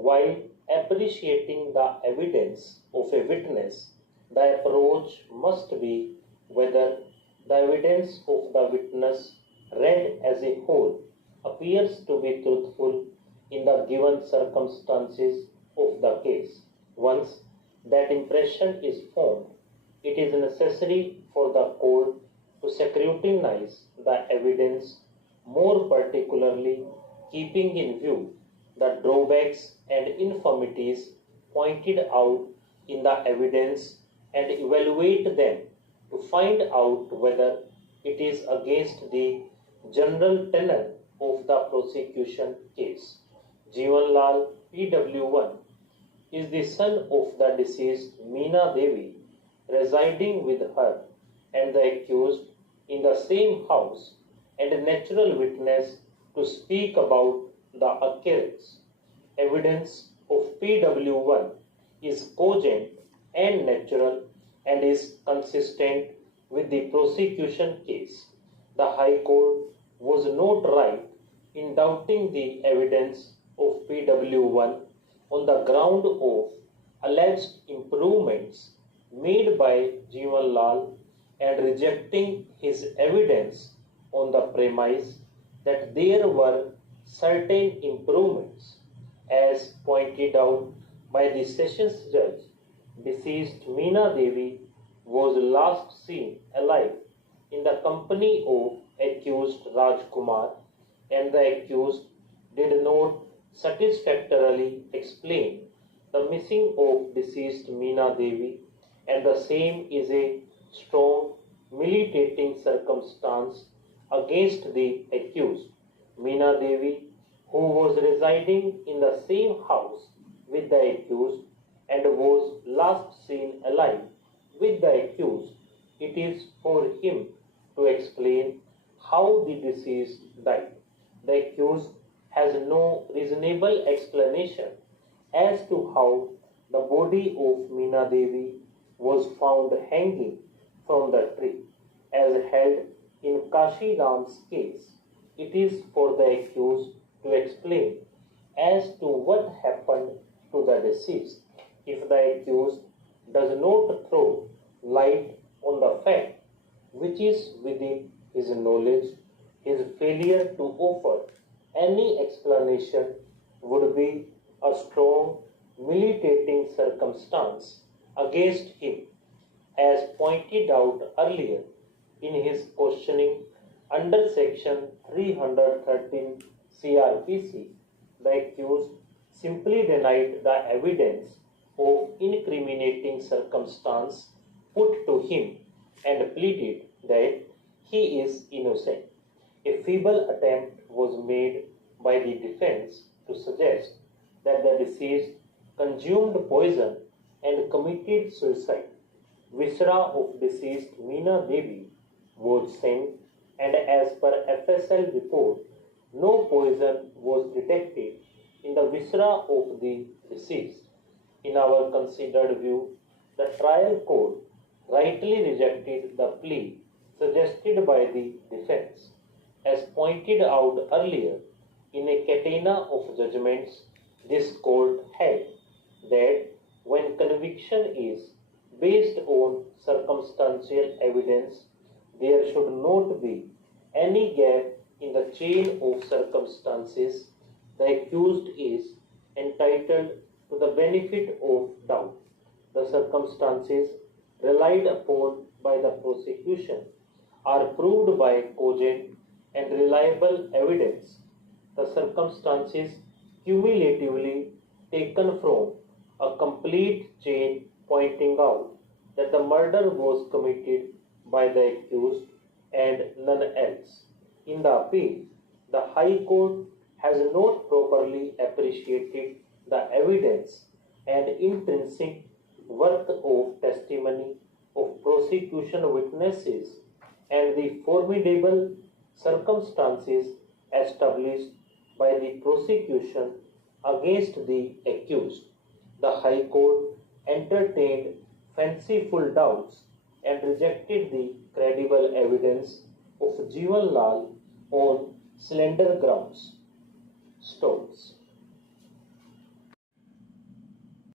While appreciating the evidence of a witness, the approach must be whether the evidence of the witness read as a whole appears to be truthful in the given circumstances of the case. Once that impression is formed, it is necessary for the court to scrutinize the evidence, more particularly keeping in view the drawbacks and infirmities pointed out in the evidence and evaluate them to find out whether it is against the general tenor of the prosecution case. Jeevan Lal PW1 is the son of the deceased Meena Devi, residing with her and the accused in the same house, and a natural witness to speak about the occurrence. Evidence of PW1 is cogent and natural and is consistent with the prosecution case. The High Court was not right in doubting the evidence of PW1 on the ground of alleged improvements made by Jeevan Lal and rejecting his evidence on the premise that there were certain improvements. As pointed out by the Sessions Judge, deceased Meena Devi was last seen alive in the company of accused Rajkumar, and the accused did not satisfactorily explain the missing of deceased Meena Devi, and the same is a strong militating circumstance against the accused. Meena Devi, who was residing in the same house with the accused and was last seen alive with the accused, it is for him to explain how the deceased died. The accused has no reasonable explanation as to how the body of Meena Devi was found hanging from the tree. As held in Kashi Ram's case, it is for the accused to explain as to what happened to the deceased. If the accused does not throw light on the fact which is within his knowledge, his failure to offer any explanation would be a strong militating circumstance against him. As pointed out earlier in his questioning under section 313 CRPC, the accused simply denied the evidence of incriminating circumstance put to him and pleaded that he is innocent. A feeble attempt was made by the defense to suggest that the deceased consumed poison and committed suicide. Viscera of deceased Meena Devi was sent, and as per FSL report, no poison was detected in the viscera of the deceased. In our considered view, the trial court rightly rejected the plea suggested by the defense. As pointed out earlier, in a catena of judgments, this court held that when conviction is based on circumstantial evidence, there should not be any gap in the chain of circumstances. The accused is entitled to the benefit of doubt. The circumstances relied upon by the prosecution are proved by cogent and reliable evidence. The circumstances cumulatively taken from a complete chain pointing out that the murder was committed by the accused and none else. In the appeal, the High Court has not properly appreciated the evidence and intrinsic worth of testimony of prosecution witnesses and the formidable circumstances established by the prosecution against the accused. The High Court entertained fanciful doubts and rejected the credible evidence of Jeevan Lal on slender grounds. Stones.